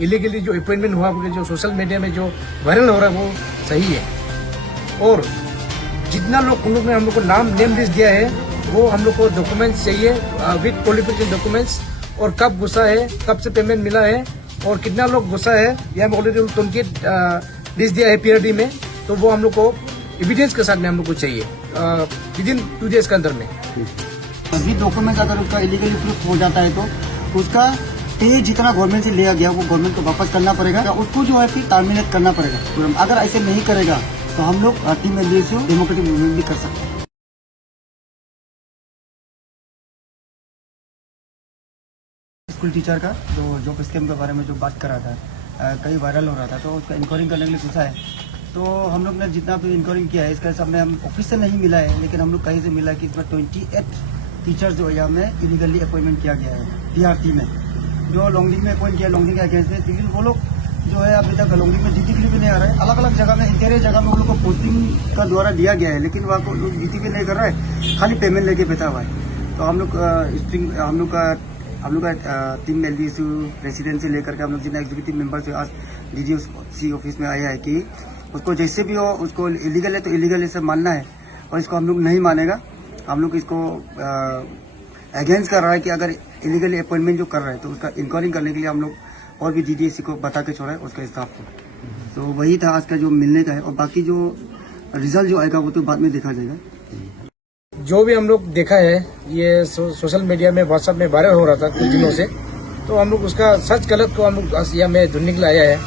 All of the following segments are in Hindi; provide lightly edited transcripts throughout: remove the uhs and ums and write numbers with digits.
इलीगली जो अपॉइंटमेंट हुआ जो सोशल मीडिया में जो वायरल हो रहा है वो सही है। और जितना लोग उन लोग ने हम लोग को नेम लिस्ट दिया है वो हम लोग को डॉक्यूमेंट्स चाहिए विद क्वालिफिकेशन डॉक्यूमेंट्स, और कब घुसा है, कब से पेमेंट मिला है और कितना लोग घुसा है, यह हम ऑलरेडी उनकी लिस्ट दिया है PRD में, तो वो हम लोग को एविडेंस के साथ में हम लोग को चाहिए विदिन 2 डेज के अंदर में। अभी डॉक्यूमेंट्स अगर उसका इलीगली प्रूफ हो जाता है तो उसका पे जितना गवर्नमेंट से लिया गया वो गवर्नमेंट को वापस करना पड़ेगा, उसको जो है फिर टर्मिनेट करना पड़ेगा। अगर ऐसे नहीं करेगा तो हम लोग टीम LDSU डेमोक्रेटिक मूवमेंट भी कर सकते हैं। स्कूल टीचर का जो जॉब स्कैम के बारे में जो बात कर रहा था, कई वायरल हो रहा था, तो उसका इंक्वायरी करने के लिए पूछा है। तो हम लोग ने जितना भी इंक्वायरी किया है इसका सामने हम ऑफिस से नहीं मिला है, लेकिन हम लोग कहीं से मिला कि इसमें 28 टीचर्स जो यहाँ में इलीगली अपॉइंटमेंट किया गया है DRT में, जो लॉन्गडिंग में अपॉइंट किया, लॉन्गडिंग के अगेंस्ट में। लेकिन वो लोग जो है अभी तक लॉन्गडिंग में ड्यूटी के लिए भी नहीं आ रहा है। अलग अलग जगह में इंटीरियर जगह में उन लोग को पोस्टिंग का द्वारा दिया गया है, लेकिन वहाँ को लोग ड्यूटी भी नहीं कर रहा है, खाली पेमेंट लेके बैठा हुआ है। तो हम लोग का टीम LDSU रेसिडेंट से लेकर के हम लोग जितना एग्जीक्यूटिव मेंबर से आज DDOC ऑफिस में आया है कि उसको जैसे भी हो, उसको इलीगल है तो इलीगल ऐसे मानना है, और इसको हम लोग नहीं मानेगा। हम लोग इसको अगेंस्ट कर रहा है कि अगर इलीगली अपॉइंटमेंट जो कर रहा है तो उसका इंक्वायरी करने के लिए हम लोग और भी DDSC को बता के छोड़ा है, उसका स्टाफ को। तो वही था आज का जो मिलने का है, और बाकी जो रिजल्ट जो आएगा वो तो बाद में देखा जाएगा। जो भी हम लोग देखा है ये सोशल मीडिया में व्हाट्सएप में वायरल हो रहा था कुछ दिनों से, तो हम लोग उसका सच गलत को हम लोग यहाँ में ढूंढने के लिए आया है।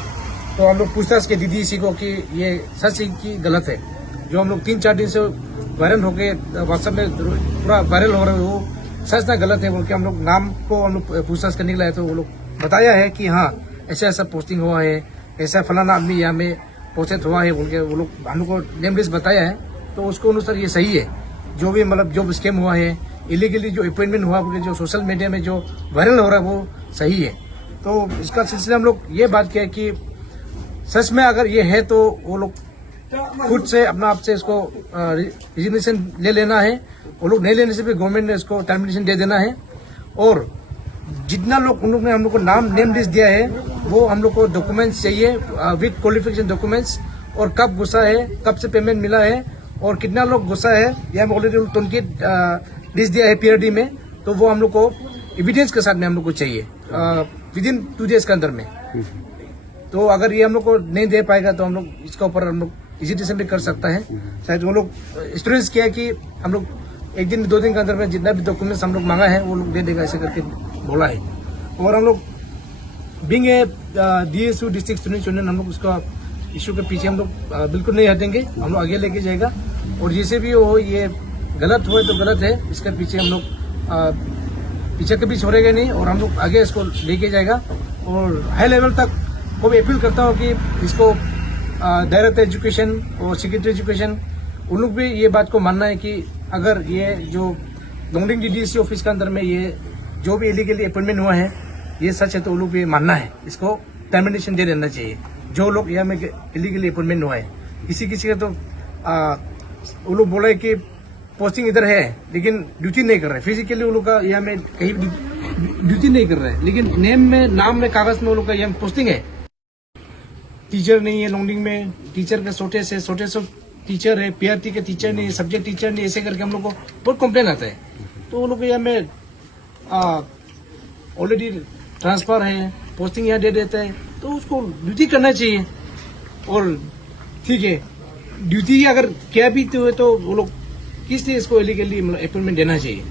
तो हम लोग पूछताछ के DDSC को कि ये सच की गलत है। जो हम लोग 3-4 दिन से वायरल होके व्हाट्सएप में पूरा वायरल हो रहा है वो सच ना गलत है बोल के हम लोग नाम को हम लोग पूछताछ करने के लिए आए। तो वो लोग बताया है कि हाँ ऐसा ऐसा पोस्टिंग हुआ है, ऐसा फलाना आदमी यहाँ में पोस्टेड हुआ है बोल के वो लोग हम लोग को नेम लिस्ट बताया है। तो उसको अनुसार ये सही है। जो भी मतलब जो स्कैम हुआ है, इलीगली जो अपॉइंटमेंट हुआ जो सोशल मीडिया में जो वायरल हो रहा है वो सही है। तो इसका सिलसिला हम लोग ये बात किया कि सच में अगर ये है तो वो लोग खुद से अपना आप से इसको रिजिग्नेशन ले लेना है। वो लोग नहीं लेने से भी गवर्नमेंट ने इसको टर्मिनेशन दे देना है। और जितना लोग उन लोग ने हम लोग को नेम लिस्ट दिया है वो हम लोग को डॉक्यूमेंट्स चाहिए विद क्वालिफिकेशन डॉक्यूमेंट्स, और कब घुसा है, कब से पेमेंट मिला है और कितना लोग घुसा है, यह ऑलरेडी उनकी लिस्ट दिया है PRD में। तो वो हम लोग को एविडेंस के साथ में हम लोग को चाहिए विदिन 2 डेज के अंदर में। तो अगर ये हम लोग को नहीं दे पाएगा तो हम लोग इसके ऊपर हम लोग हेजिटेशन भी कर सकता है। शायद वो लोग स्टूडेंट्स किया कि हम लोग 1 दिन 2 दिन के अंदर में जितना भी डॉक्यूमेंट्स हम लोग मांगा है वो लोग दे देगा, ऐसे करके बोला है। और हम लोग being a DSU district student union हम लोग उसका इशू के पीछे हम लोग बिल्कुल नहीं हटेंगे। हम लोग आगे लेके जाएगा, और जैसे भी हो ये गलत हुए तो गलत है, इसके पीछे हम लोग पीछे कभी छोड़ेंगे नहीं, और हम लोग आगे इसको लेके जाएगा। और हाई लेवल तक को भी अपील करता हूँ कि इसको डायरेक्ट एजुकेशन और सेकेंडरी एजुकेशन उन लोग भी ये बात को मानना है कि अगर ये जो लॉन्गडिंग DDSC ऑफिस के अंदर में ये जो भी इलीगली अपॉइंटमेंट हुआ है ये सच है तो उन लोग भी मानना है, इसको टर्मिनेशन दे देना चाहिए। जो लोग यहाँ में इलीगली अपॉइंटमेंट हुआ है, किसी का तो वो लोग बोला है कि पोस्टिंग इधर है लेकिन ड्यूटी नहीं कर रहे, फिजिकली वो लोग का यहाँ में कहीं ड्यूटी नहीं कर रहे हैं, लेकिन नाम में कागज में वो लोग का यहाँ पोस्टिंग है। टीचर नहीं है लॉन्गडिंग में, टीचर के छोटे से टीचर है, PRT के टीचर नहीं, सब्जेक्ट टीचर नहीं, ऐसे करके हम लोग को बहुत कंप्लेन आता है। तो वो लोग यहाँ में ऑलरेडी ट्रांसफर है, पोस्टिंग यहाँ दे देता है, तो उसको ड्यूटी करना चाहिए। और ठीक है ड्यूटी अगर क्या भी तो वो लोग किस लिए इसको इलीगली अपॉइंटमेंट देना चाहिए,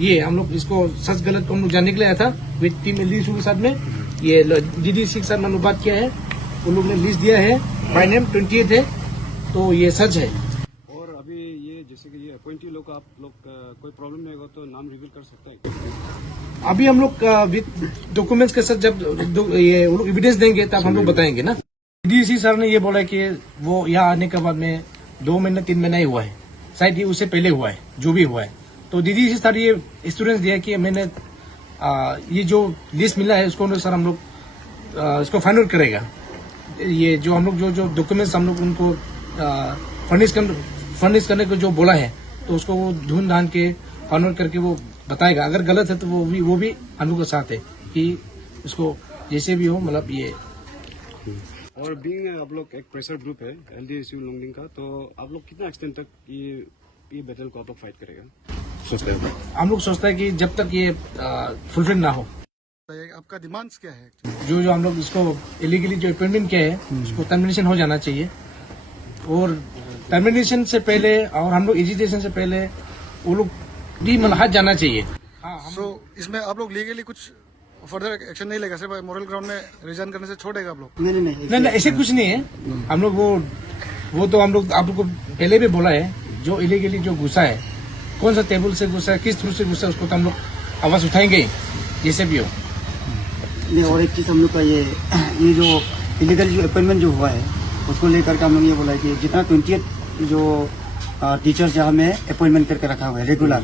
ये हम लोग इसको सच गलत को हम लोग जानने के लिए आया था विद टीम LDSU के साथ में। ये DDSC के साथ मैंने बात किया है, उन लोग ने लिस्ट दिया है, बाय नेम 28 है, तो ये सच है। और अभी ये जैसे कि ये अपॉइंटी लोग आप लोग कोई प्रॉब्लम नहीं होगा तो नाम रिवील कर सकता है। अभी हम लोग विद डॉक्यूमेंट्स के साथ जब ये वो लोग एविडेंस देंगे तब हम लोग बताएंगे ना। DDSC सर ने ये बोला कि वो यहाँ आने के बाद में 2 महीना 3 महीना ही हुआ है, शायद ये उससे पहले हुआ है जो भी हुआ है। तो DDSC सर ये स्टूडेंट्स दिया कि मैंने ये जो लिस्ट मिला है उसको सर हम लोग इसको फाइनल करेगा। ये जो हम लोग जो डॉक्यूमेंट्स हम लोग उनको फर्निश करने को जो बोला है तो उसको वो ढूंढ ढांढ के फाइनल करके वो बताएगा। अगर गलत है तो वो भी हम लोग के साथ है कि इसको जैसे भी हो मतलब ये और बीइंग आप लोग एक प्रेशर ग्रुप है LDSU लोंगडिंग का, तो आप लोग कितना एक्सटेंड तक ये बैटल को आप लोग फाइट करेगा सोचते हैं? हम लोग सोचते हैं कि जब तक ये फुलफिल ना हो, आपका डिमांड्स क्या है? जो हम लोग इसको इलीगली जो अपॉइंटमेंट किया है उसको टर्मिनेशन हो जाना चाहिए, और टर्मिनेशन से पहले और हम लोग एजिटेशन से पहले वो लोग भी मतलब हट जाना चाहिए। सो इसमें आप लोग लीगली कुछ फर्दर एक्शन नहीं लेगा, सिर्फ मोरल ग्राउंड में रिजाइन करने से छोड़ेगा आप लोग? नहीं नहीं ऐसे कुछ नहीं है। हम लोग वो तो हम लोग आप लोग को पहले भी बोला है, जो इलीगली जो घुसा है, कौन सा टेबल से घुसा है, किस थ्रू से घुसा है, उसको तो हम लोग आवाज उठाएंगे जैसे भी हो। नहीं, और एक चीज हम लोग का ये जो इलीगल जो अपॉइंटमेंट जो हुआ है उसको लेकर के हम लोग ये बोला है कि जितना 20 जो टीचर्स जहाँ में अपॉइंटमेंट करके रखा हुआ है रेगुलर,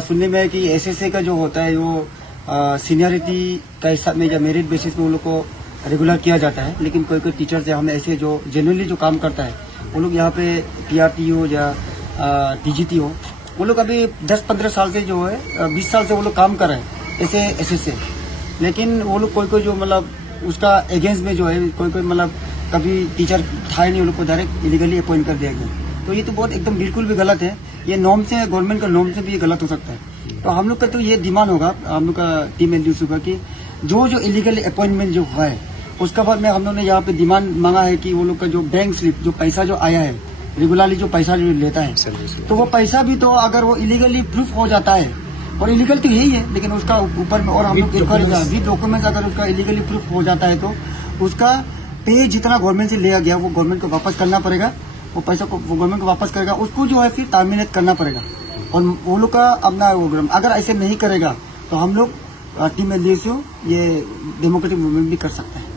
सुनने में है कि SSA का जो होता है वो सीनियरिटी का हिसाब में या मेरिट बेसिस पे वो लोग को रेगुलर किया जाता है, लेकिन कोई कोई टीचर्स यहाँ में ऐसे जो जेन्युइनली जो काम करता है वो लोग यहाँ पे PRT हो या DGT हो, वो लोग अभी 10-15 साल से जो है 20 साल से वो लोग काम कर रहे हैं ऐसे SSA, लेकिन वो लोग कोई जो मतलब उसका अगेंस्ट में जो है कोई मतलब कभी टीचर था ही नहीं, वो लोग को डायरेक्ट इलीगली अपॉइंट कर दिया गया। तो ये तो बहुत एकदम बिल्कुल भी गलत है, ये नॉर्म से गवर्नमेंट का नॉर्म से भी ये गलत हो सकता है। तो हम लोग का तो ये डिमांड होगा हम लोग का टीम LDSU का कि जो इलीगल अपॉइंटमेंट जो हुआ है उसके बाद में हम लोग ने यहाँ पे डिमांड मांगा है कि वो लोग का जो बैंक स्लिप जो पैसा जो आया है रेगुलरली जो पैसा जो लेता है, तो वो पैसा भी तो अगर वो इलीगली प्रूफ हो जाता है, और इलीगल तो यही है, लेकिन उसका ऊपर में और हम लोग विद डॉक्यूमेंट्स अगर उसका इलीगली प्रूफ हो जाता है तो उसका पे जितना गवर्नमेंट से लिया गया वो गवर्नमेंट को वापस करना पड़ेगा, वो पैसा को गवर्नमेंट को वापस करेगा, उसको जो है फिर टर्मिनेट करना पड़ेगा। और वो लोग का अपना अगर ऐसे नहीं करेगा तो हम लोग टीम LDSU ये डेमोक्रेटिक मूवमेंट भी कर सकते हैं।